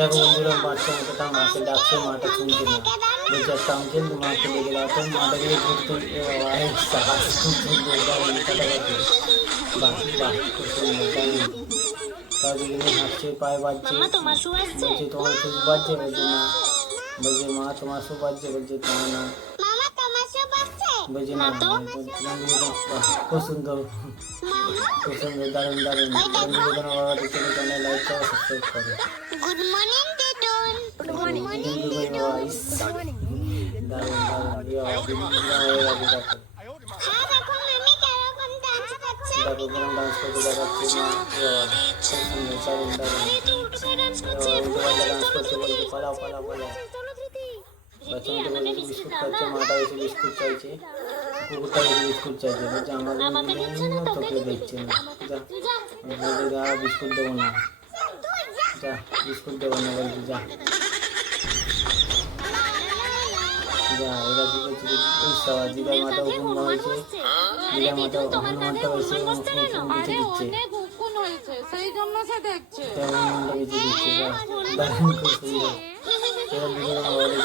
দেখো বন্ধুরা বাচ্চা মতো তার মাকে ডাকছে, মাটা শুনছে না, বলছে একটা আঙ্কেল মাকে লেগে দাও, তো মাটা গিয়ে ঘুরতে বাহ বাহ খুব সুন্দর দারুণ। তারপরে যিনি হাঁটছে পায়ে বাজছে, বলছে তোমার খুব বাজছে, বলছে না, বলছে মা তোমার সব বাজছে, বলছে তোমার না, বলছে না, বাহ খুব সুন্দর, খুব সুন্দর দারুণ দারুণ। বন্ধুদের কোনো বাবা দিচ্ছে চ্যানেল লাইক করো, সাবস্ক্রাইব করো। Good morning Titun. Good morning দারুণ দারুণ হয়ে গেছে দেখো। হ্যাঁ দেখো মামি কেরকম ডান্স করছে। দেখো কেমন ডান্স করতে দেখাচ্ছে মা, খুব সুন্দর দারুণ দারুণ। ডান্স করছে, ডান্স করতে বলছে পালাও পালাও পালাও। বাচ্চা মেয়েটা বলছে বিস্কুট খাচ্ছে, মাটা এসে বিস্কুট চাইছে, কুকুরটা এসে বিস্কুট চাইছে, বলছে আমাকে তোকে দেখছে না, যা বিস্কুট দেবো না, যা বিস্কুট দেবো না, বলছি যা যা। এরা কি করছে, ওই সবার দিদার মাথা হুকুম হয়েছে, দিদার মাথা হনুমানটা হয়েছে কিছু দিচ্ছে, তেমন বেঁচে দিচ্ছে, দারুণ খুব সুন্দর। এবার